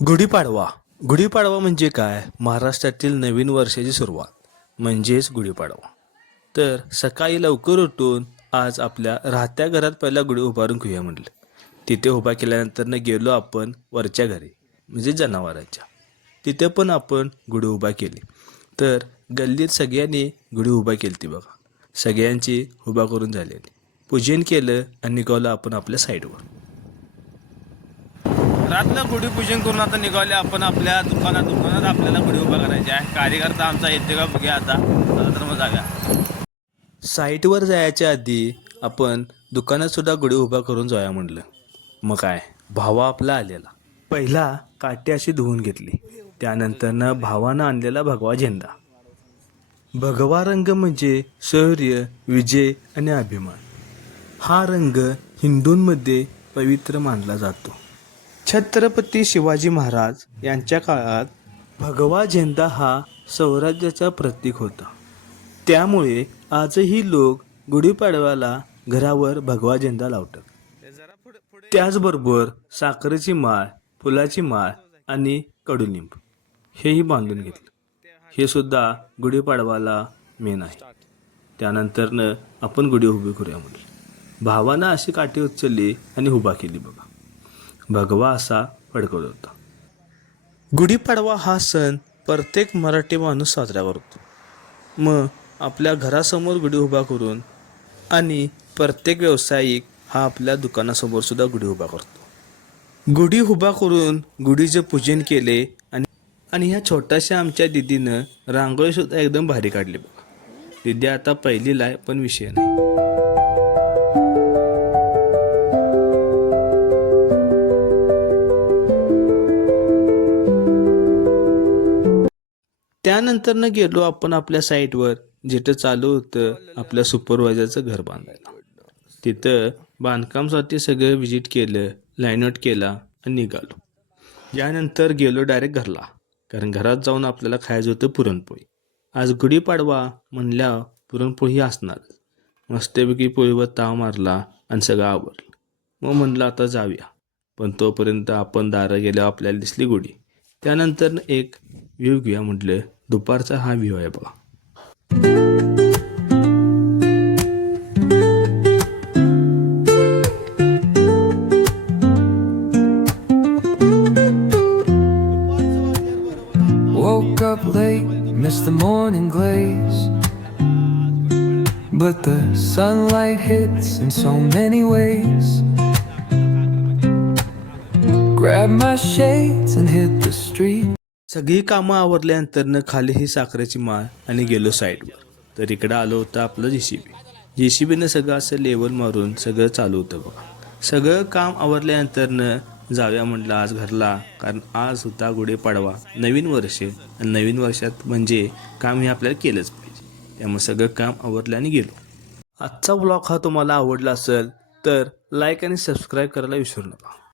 गुढीपाडवा. गुढीपाडवा म्हणजे काय? महाराष्ट्रातील नवीन वर्षाची सुरुवात म्हणजेच गुढीपाडवा. तर सकाळी लवकर उठून आज आपल्या राहत्या घरात पहिला गुढी उभारून घेऊया म्हटलं. तिथे उभा केल्यानंतर गेलो आपण वरच्या घरी म्हणजे जनावरांच्या. तिथे पण आपण गुढी उभा केली. तर गल्लीत सगळ्यांनी गुढी उभा केली ती बघा. सगळ्यांची उभा करून झालेली. पूजन केलं आणि निघालो आपण आपल्या साईडवर. रात्र गुढीपूजन करून आता निघाले आपण आपल्या दुकानात आपल्याला गुढी उभा करायची आहे. कार्यकर्ता आमचा येते का बघूया आता. चला तर मग जाऊया. साईटवर जायच्या आधी आपण दुकानात सुद्धा गुढी उभा करून जाऊया म्हटलं. मग काय भावा आपला आलेला. पहिला काठी अशी धुवून घेतली. त्यानंतरनं भावानं आणलेला भगवा झेंडा. भगवा रंग म्हणजे शौर्य, विजय आणि अभिमान. हा रंग हिंदूंमध्ये पवित्र मानला जातो. छत्रपती शिवाजी महाराज यांच्या काळात भगवा झेंडा हा स्वराज्याचा प्रतीक होता. त्यामुळे आजही लोक गुढीपाडव्याला घरावर भगवा झेंडा लावतात. त्याचबरोबर साखरेची माळ, फुलाची माळ आणि कडुलिंब हेही बांधून घेतलं. हे सुद्धा गुढीपाडवाला मेन आहे. त्यानंतरनं आपण गुढी उभी करूया म्हटलं. भावानं अशी काठी उचलली आणि उभा केली बघा. भगवा असा फडकत होता. गुढीपाडवा हा सण प्रत्येक मराठी माणूस साजरा करतो. मग आपल्या घरासमोर गुढी उभा करून आणि प्रत्येक व्यावसायिक हा आपल्या दुकानासमोर सुद्धा गुढी उभा करतो. गुढी उभा करून गुढीचे पूजन केले आणि ह्या छोट्याशा आमच्या दीदीनं रांगोळी सुद्धा एकदम भारी काढली बघा. दीदी आता पहिलीला आहे पण विषय नाही. त्यानंतरनं गेलो आपण आपल्या साईटवर जिथं चालू होतं आपल्या सुपरवायझरचं घर बांधायला. तिथं बांधकामसाठी सगळं विजिट केलं, लाईन आउट केला आणि निघालो. यानंतर गेलो डायरेक्ट घरला, कारण घरात जाऊन आपल्याला खायचं होतं पुरणपोळी. आज गुढीपाडवा म्हणल्यावर पुरणपोळी असणार. मस्तपैकी पोळीवर ताव मारला आणि सगळं आवरलं. मग म्हणलं आता जाऊया. पण तोपर्यंत आपण दारं गेल्यावर आपल्याला दिसली गुढी. त्यानंतर एक व्ह्यू घेऊया म्हटलं. दुपारचा हा व्ह्यू आहे बघा. Woke up late, missed the morning glaze, but the sunlight hits in so many ways. Grab my shades and hit the street. सगळी कामं आवरल्यानंतर खाली ही साखरेची माळ आणि गेलो साईडवर. तर इकडं आलो होतं आपलं JCBनं सगळं असं लेवल मारून सगळं चालू होतं बघा. सगळं काम आवरल्यानंतर जाऊया म्हटलं आज घरला, कारण आज होता गुढीपाडवा, नवीन वर्ष. आणि नवीन वर्षात म्हणजे काम हे आपल्याला केलंच पाहिजे. त्यामुळे सगळं काम आवरलं आणि गेलो. आजचा ब्लॉग हा तुम्हाला आवडला असेल तर लाईक आणि सबस्क्राईब करायला विसरू नका.